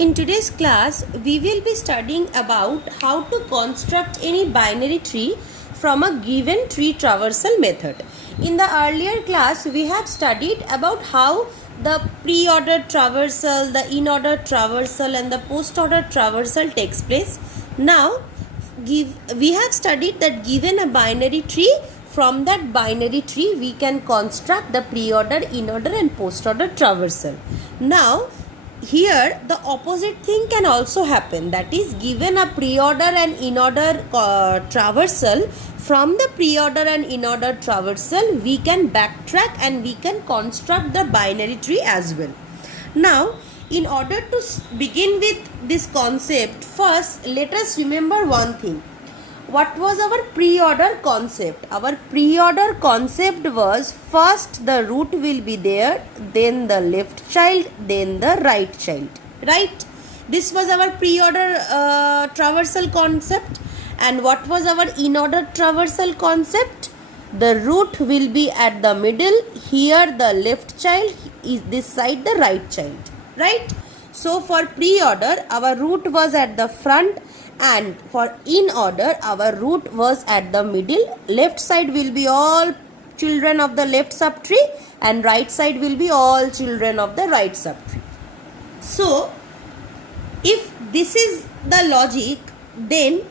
In today's class, we will be studying about how to construct any binary tree from a given tree traversal method. In the earlier class, we have studied about how the pre-order traversal, the in-order traversal and the post-order traversal takes place. Now, we have studied that given a binary tree, from that binary tree we can construct the pre-order, in-order and post-order traversal. Now, here the opposite thing can also happen, that is, given a pre-order and in-order traversal, from the pre-order and in-order traversal we can backtrack and we can construct the binary tree as well. Now, in order to begin with this concept, first let us remember one thing. What was our pre-order concept? Our pre-order concept was, first the root will be there, then the left child, then the right child. Right? This was our pre-order traversal concept. And what was our in-order traversal concept? The root will be at the middle. Here the left child is this side the right child. Right? So for pre-order, our root was at the front, and for in order our root was at the middle. Left side will be all children of the left subtree and right side will be all children of the right subtree. So if this is the logic, then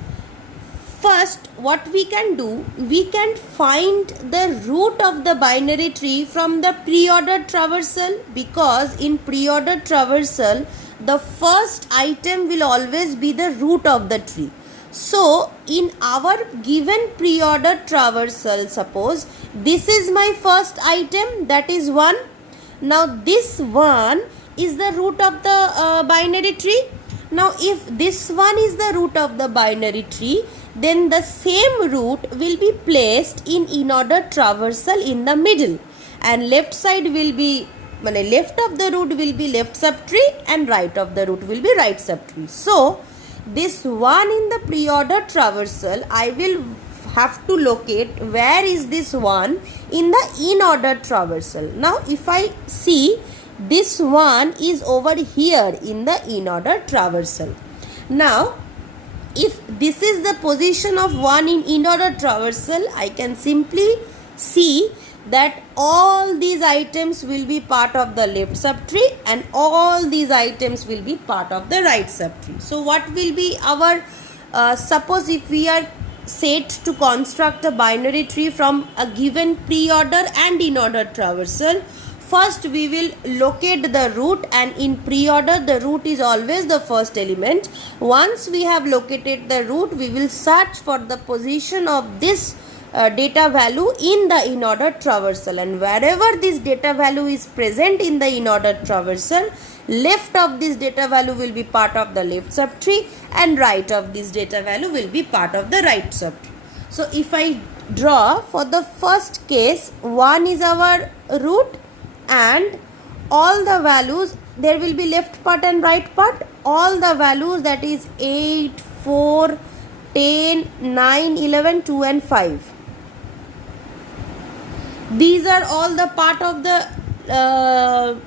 first what we can do, we can find the root of the binary tree from the pre-order traversal, because in pre-order traversal the first item will always be the root of the tree. So in our given pre-order traversal, suppose this is my first item, that is 1. Now this 1 is the root of the binary tree. Now if this one is the root of the binary tree, then the same root will be placed in in-order traversal in the middle, and left side will be, left of the root will be left subtree and right of the root will be right subtree. So this one in the pre-order traversal, I will have to locate where is this one in the in-order traversal. Now if I see, this one is over here in the in-order traversal. Now if this is the position of 1 in in-order traversal, I can simply see that all these items will be part of the left subtree and all these items will be part of the right subtree. So what will be our, suppose if we are set to construct a binary tree from a given pre-order and in-order traversal, first we will locate the root, and in pre-order the root is always the first element. Once we have located the root, we will search for the position of this data value in the in-order traversal, and wherever this data value is present in the in-order traversal, left of this data value will be part of the left subtree and right of this data value will be part of the right subtree. So if I draw for the first case, 1 is our root and all the values, there will be left part and right part, all the values, that is 8, 4, 10, 9, 11, 2 and 5. These are all the part of the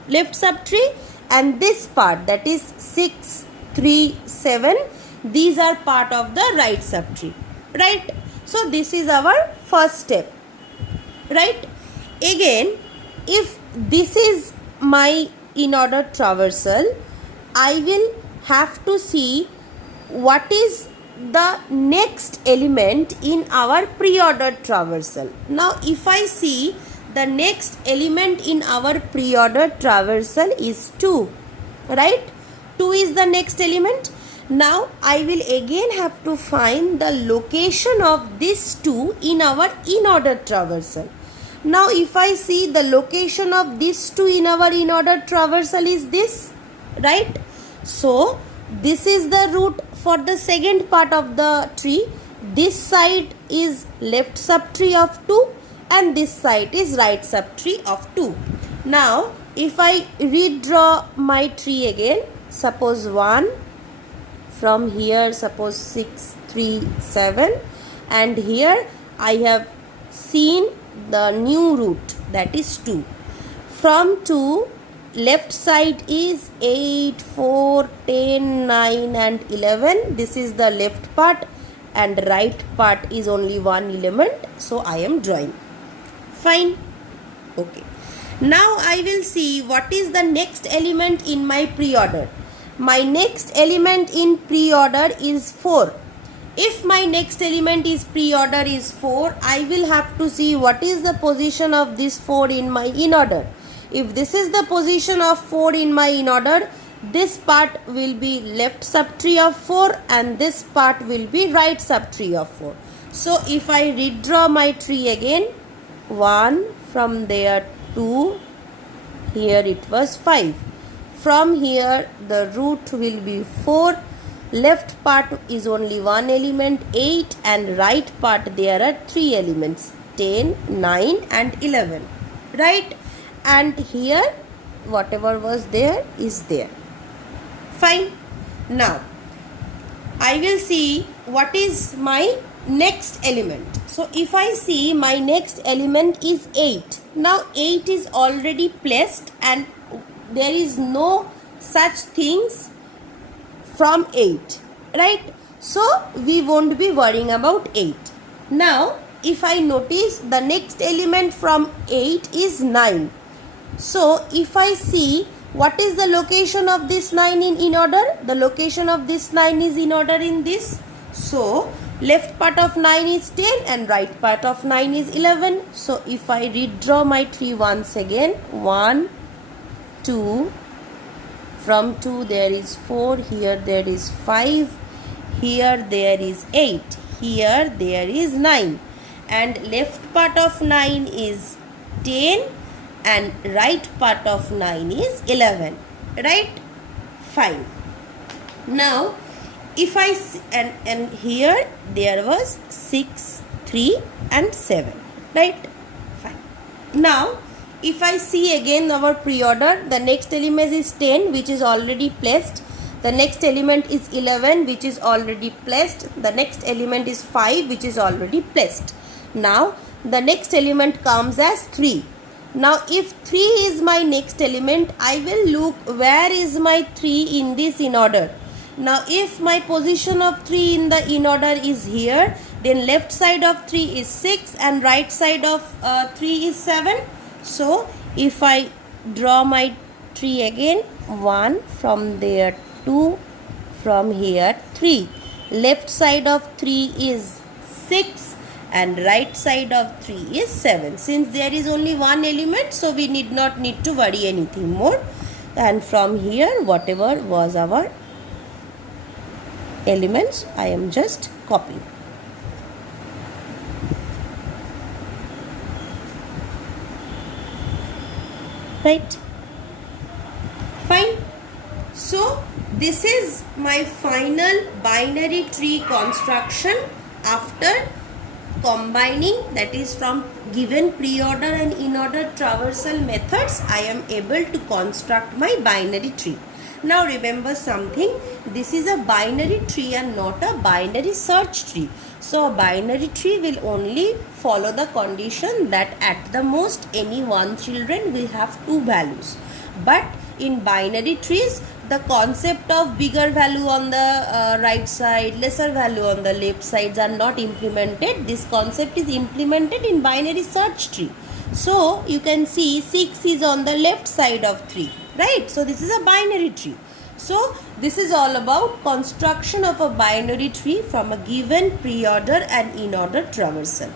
left subtree, and this part, that is 6, 3, 7, these are part of the right subtree. Right? So this is our first step. Right? Again, if this is my in-order traversal, I will have to see what is the next element in our pre-order traversal. Now if I see, the next element in our pre-order traversal is 2. Right? 2 is the next element. Now I will again have to find the location of this 2 in our in-order traversal. Now if I see, the location of this 2 in our in-order traversal is this. Right? So this is the root for the second part of the tree. This side is left subtree of 2 and this side is right subtree of 2. Now if I redraw my tree again, suppose 1, from here suppose 6, 3, 7, and here I have seen the new root, that is 2. From 2, left side is 8, 4, 10, 9 and 11. This is the left part and right part is only one element. So I am drawing. Fine. Okay. Now I will see what is the next element in my pre-order. My next element in pre-order is 4. If my next element is pre-order is 4, I will have to see what is the position of this 4 in my in-order. If this is the position of 4 in my in-order, this part will be left subtree of 4 and this part will be right subtree of 4. So if I redraw my tree again, 1, from there 2, here it was 5. From here the root will be 4. Left part is only one element 8 and right part there are 3 elements 10, 9 and 11, right? And here whatever was there is there. Fine. Now I will see what is my next element. So if I see my next element is 8. Now 8 is already placed and there is no such things from 8, right? So we won't be worrying about 8. Now if I notice the next element from 8 is 9. So if I see what is the location of this 9 in order, the location of this 9 is in order in this. So left part of 9 is 10 and right part of 9 is 11. So if I redraw my tree once again, 1, 2, from 2 there is 4, here there is 5, here there is 8, here there is 9 and left part of 9 is 10 and right part of 9 is 11, right? Fine. Now if I and here there was 6, 3 and 7, right? Fine. Now if I see again our pre-order, the next element is 10 which is already placed. The next element is 11 which is already placed. The next element is 5 which is already placed. Now the next element comes as 3. Now if 3 is my next element, I will look where is my 3 in this in order. Now if my position of 3 in the in order is here, then left side of 3 is 6 and right side of 3 is 7. So if I draw my tree again, 1, from there 2, from here 3. Left side of 3 is 6 and right side of 3 is 7. Since there is only one element, so we need to worry anything more. And from here whatever was our elements, I am just copying. Right? Fine. So this is my final binary tree construction after combining, that is from given pre-order and in-order traversal methods, I am able to construct my binary tree. Now remember something, this is a binary tree and not a binary search tree. So a binary tree will only follow the condition that at the most any one children will have 2 values. But in binary trees, the concept of bigger value on the right side, lesser value on the left sides are not implemented. This concept is implemented in binary search tree. So you can see 6 is on the left side of 3, right? So this is a binary tree. So this is all about construction of a binary tree from a given pre-order and in-order traversal.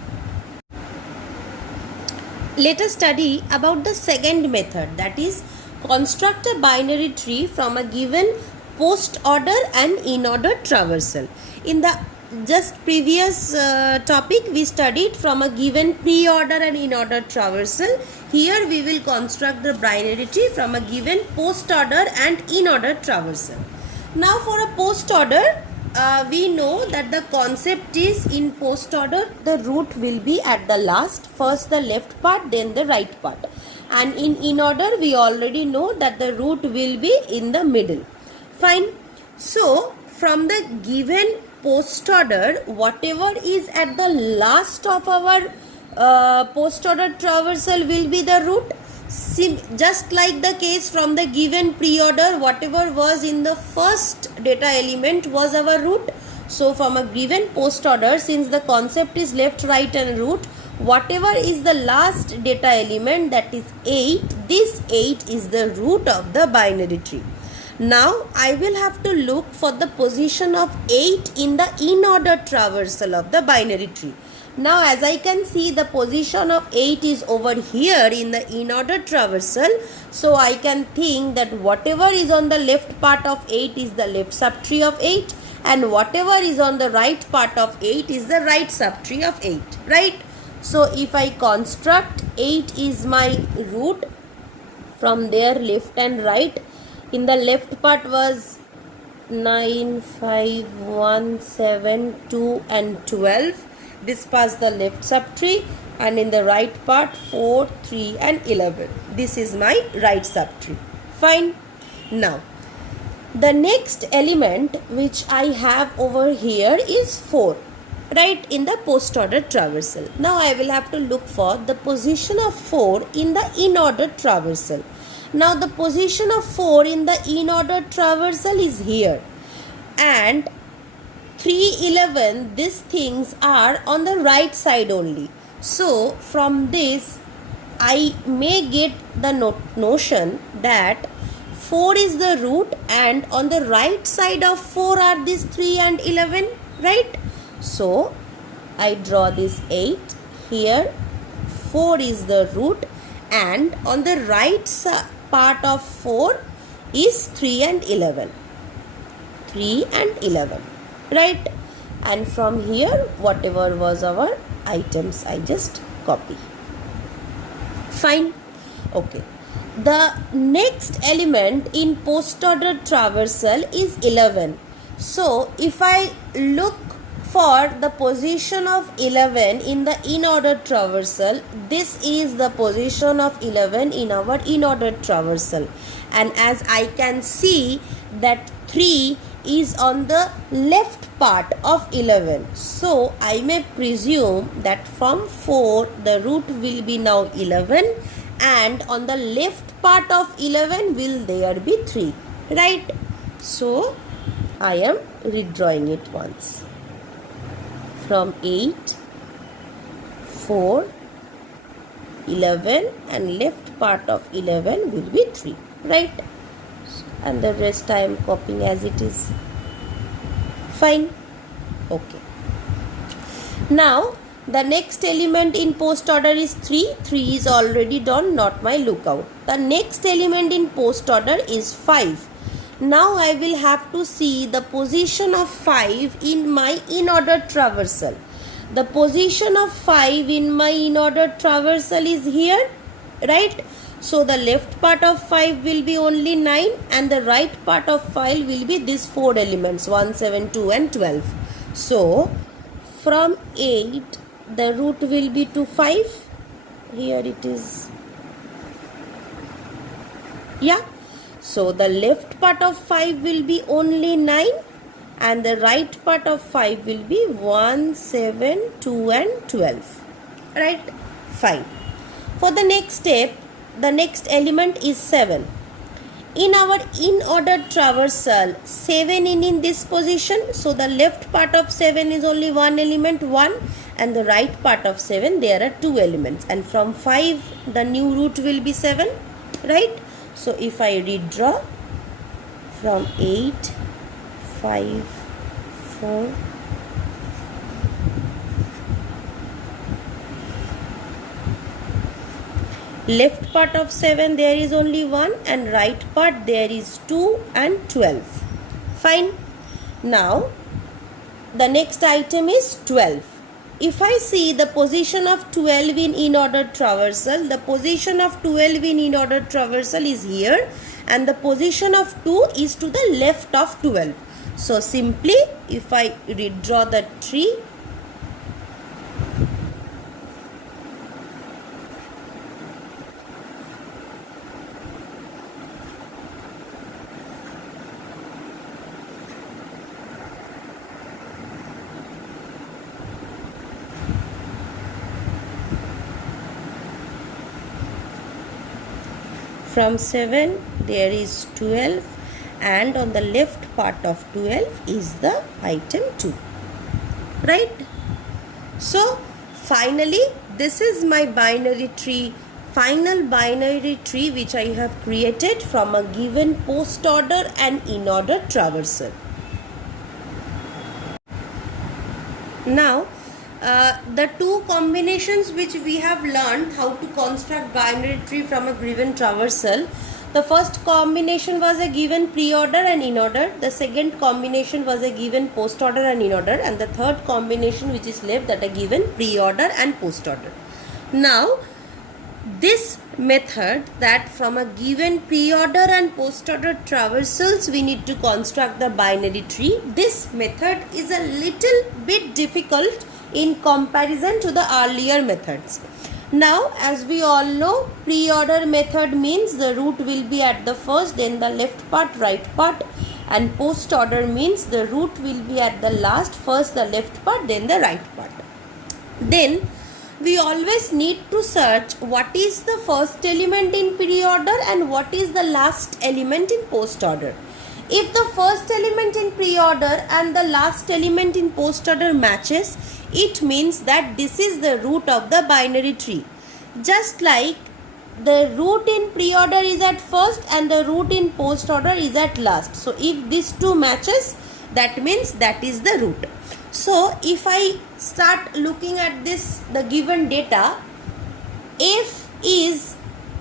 Let us study about the second method, that is construct a binary tree from a given post order and in order traversal. In the just previous topic we studied from a given pre-order and in order traversal. Here we will construct the binary tree from a given post order and in order traversal. Now for a post order, we know that the concept is in post order the root will be at the last, first the left part then the right part, and in order we already know that the root will be in the middle. Fine. So from the given post order, whatever is at the last of our post order traversal will be the root. just like the case from the given pre-order, whatever was in the first data element was our root. So from a given post order, since the concept is left, right and root, whatever is the last data element, that is 8, this 8 is the root of the binary tree. Now I will have to look for the position of 8 in the in-order traversal of the binary tree. Now as I can see, the position of 8 is over here in the in-order traversal. So I can think that whatever is on the left part of 8 is the left subtree of 8, and whatever is on the right part of 8 is the right subtree of 8, right? So if I construct 8 is my root, from there left and right, in the left part was 9, 5, 1, 7, 2 and 12. This was the left subtree, and in the right part 4, 3 and 11. This is my right subtree. Fine. Now the next element which I have over here is 4, right, in the post order traversal. Now I will have to look for the position of 4 in the in order traversal. Now the position of 4 in the in order traversal is here, and 3, 11, these things are on the right side only. So from this I may get the notion that 4 is the root, and on the right side of 4 are these 3 and 11, right? So I draw this 8 here, 4 is the root, and on the right part of 4 is 3 and 11. 3 and 11. Right? And from here whatever was our items I just copy. Fine. Okay. The next element in post order traversal is 11. So if I look for the position of 11 in the in order traversal, this is the position of 11 in our in order traversal, and as I can see that 3 is on the left part of 11. So I may presume that from 4 the root will be now 11, and on the left part of 11 will there be 3, right? So I am redrawing it once. From 8, 4, 11 and left part of 11 will be 3, right? And the rest I am copying as it is. Fine. Okay. Now the next element in post order is 3. 3 is already done, not my lookout. The next element in post order is 5. Now I will have to see the position of 5 in my in order traversal. The position of 5 in my in order traversal is here, right? So the left part of 5 will be only 9, and the right part of 5 will be these 4 elements 1, 7, 2 and 12. So from 8 the root will be to 5. Here it is. Yeah. So the left part of 5 will be only 9, and the right part of 5 will be 1, 7, 2 and 12. Right? Fine. For the next step, the next element is 7. In our in order traversal, 7 in this position. So the left part of 7 is only one element 1, and the right part of 7 there are 2 elements, and from 5 the new root will be 7, right? So if I redraw from 8, 5, 4, left part of 7 there is only 1, and right part there is 2 and 12. Fine. Now the next item is 12. If I see the position of 12 in order traversal, the position of 12 in order traversal is here, and the position of 2 is to the left of 12. So simply if I redraw the tree, From 7 there is 12, and on the left part of 12 is the item 2, right? So finally this is my binary tree, final binary tree which I have created from a given post order and in order traversal. Now the two combinations which we have learned how to construct binary tree from a given traversal. The first combination was a given pre-order and in-order. The second combination was a given post-order and in-order. And the third combination which is left, that a given pre-order and post-order. Now, this method, that from a given pre-order and post-order traversals we need to construct the binary tree. This method is a little bit difficult in comparison to the earlier methods. Now, as we all know, pre-order method means the root will be at the first, then the left part, right part, and post-order means the root will be at the last, first the left part, then the right part. Then we always need to search what is the first element in pre-order and what is the last element in post-order. If the first element in pre-order and the last element in post-order matches, it means that this is the root of the binary tree. Just like the root in pre-order is at first and the root in post-order is at last. So if these two matches, that means that is the root. So if I start looking at this, the given data, F is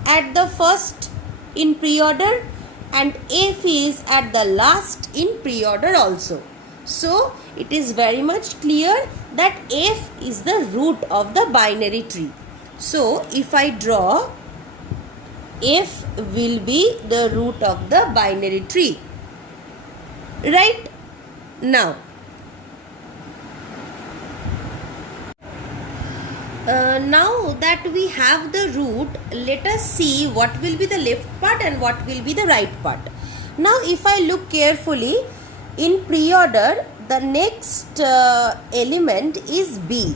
at the first in pre-order and F is at the last in pre-order also. So it is very much clear that F is the root of the binary tree. So if I draw, F will be the root of the binary tree. Right? Now, now that we have the root, let us see what will be the left part and what will be the right part. Now if I look carefully, in pre-order the next element is B.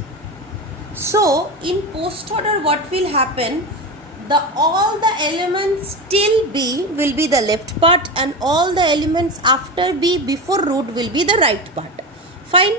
So in post-order what will happen, all the elements till B will be the left part and all the elements after B before root will be the right part. Fine.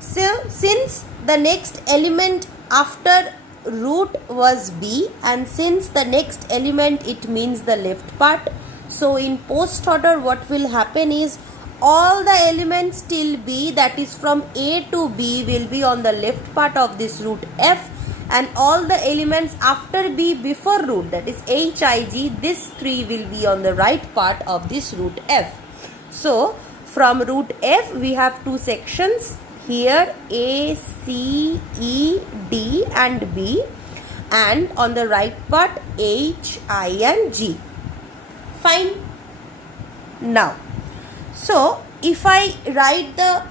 So since the next element after root was B and since the next element it means the left part, so in post order what will happen is all the elements till B, that is from A to B, will be on the left part of this root F, and all the elements after B before root, that is H, I, G, this 3 will be on the right part of this root F. So from root F we have two sections here, A, C, E, D and B, and on the right part H, I and G. Fine. Now, so if I write the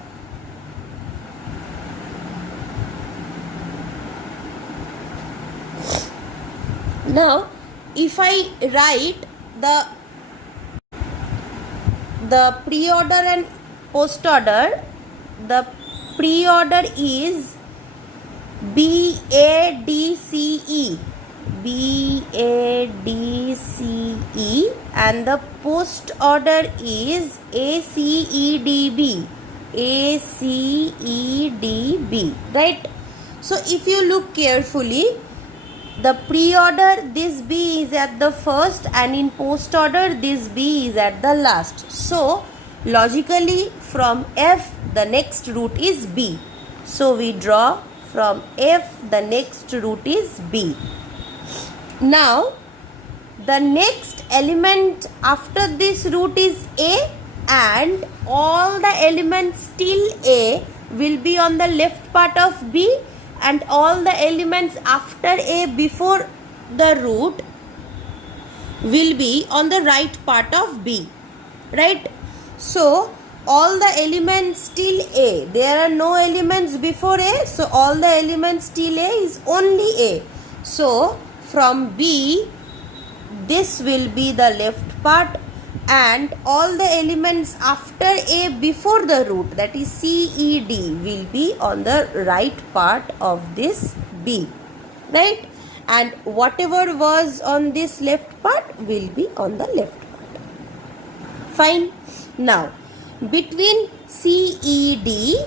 the pre-order and post-order, the pre-order is B, A, D, C, E. B, A, D, C, E, and the post order is A, C, E, D, B. A, C, E, D, B. Right? So if you look carefully, the pre-order, this B is at the first, and in post order this B is at the last. So logically from F the next root is B. So we draw from F the next root is B. Now the next element after this root is A, and all the elements till A will be on the left part of B, and all the elements after A before the root will be on the right part of B. Right? So all the elements till A, there are no elements before A, so all the elements till A is only A. So from B this will be the left part, and all the elements after A before the root, that is C, E, D, will be on the right part of this B. Right? and whatever was on this left part will be on the left part. Fine. Now, between C, E, D,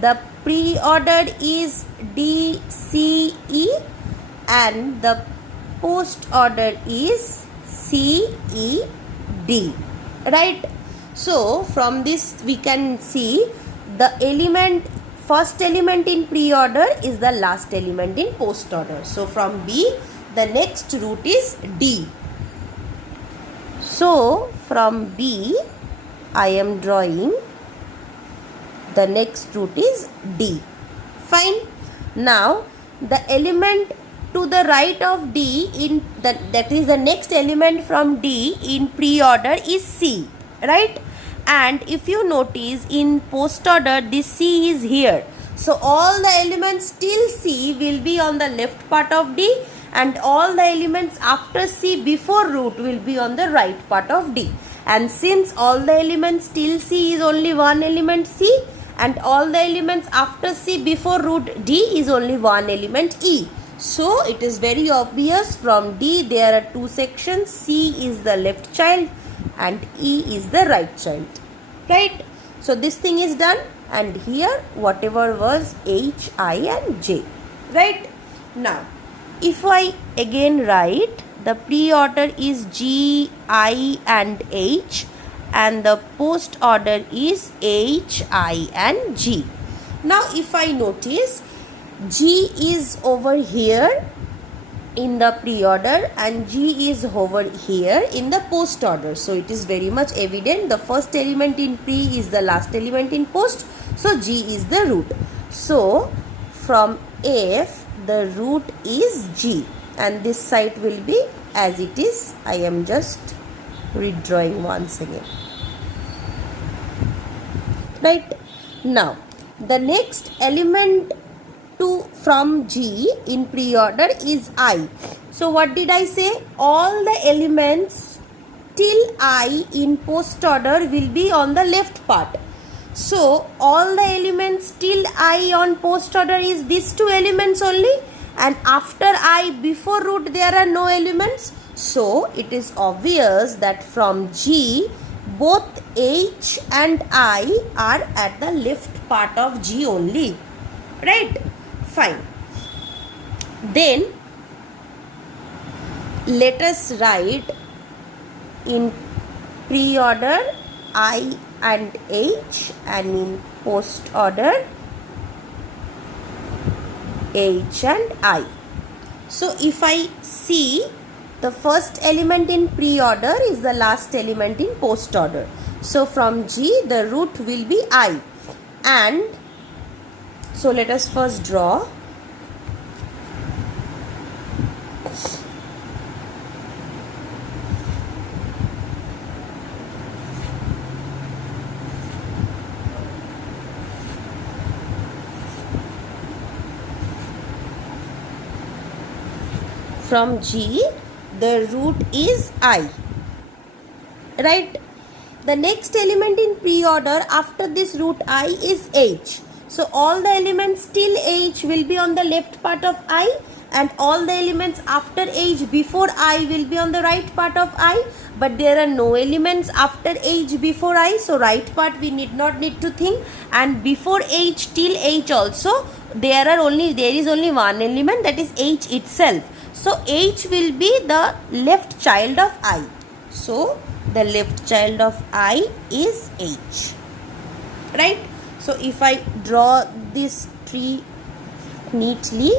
the pre-ordered is D, C, E, and the post-order is C, E, D. Right? So, from this we can see the element, first element in pre-order is the last element in post-order. So, from B, the next root is D. So, from B, I am drawing the next root is D. Fine. Now, the element to the right of D in that is the next element from D in pre-order is C, right? And if you notice in post-order, this C is here. So, all the elements till C will be on the left part of D, and all the elements after C before root will be on the right part of D. And since all the elements till C is only one element C, and all the elements after C before root D is only one element E. So, it is very obvious from D there are two sections. C is the left child and E is the right child. Right? So, this thing is done, and here whatever was H, I and J. Right? Now, if I again write, the pre-order is G, I and H, and the post order is H, I and G. Now, if I notice, G is over here in the pre-order and G is over here in the post order. So, it is very much evident the first element in pre is the last element in post. So, G is the root. So, from F, the root is G, and this side will be as it is. I am just redrawing once again. Right? Now, the next element from G in pre-order is I. So, what did I say? All the elements till I in post-order will be on the left part. So, all the elements till I on post-order is these two elements only, and after I before root there are no elements. So, it is obvious that from G, both H and I are at the left part of G only. Right? Fine. Then, let us write in pre-order I and H, and in post-order H and I. So, if I see, the first element in pre-order is the last element in post-order. So, from G, the root will be I. And so, let us first draw. From G, the root is I. Right? The next element in pre-order after this root I is H. So, all the elements till H will be on the left part of I, and all the elements after H before I will be on the right part of I, but there are no elements after H before I, so right part we not need to think, and before H till H also there is only one element, that is H itself. So, H will be the left child of I. So, the left child of I is H. Right? So, if I draw this tree neatly,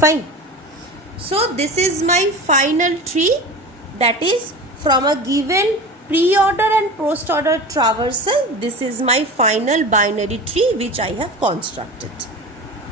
fine. So, this is my final tree, that is from a given pre-order and post-order traversal. This is my final binary tree which I have constructed.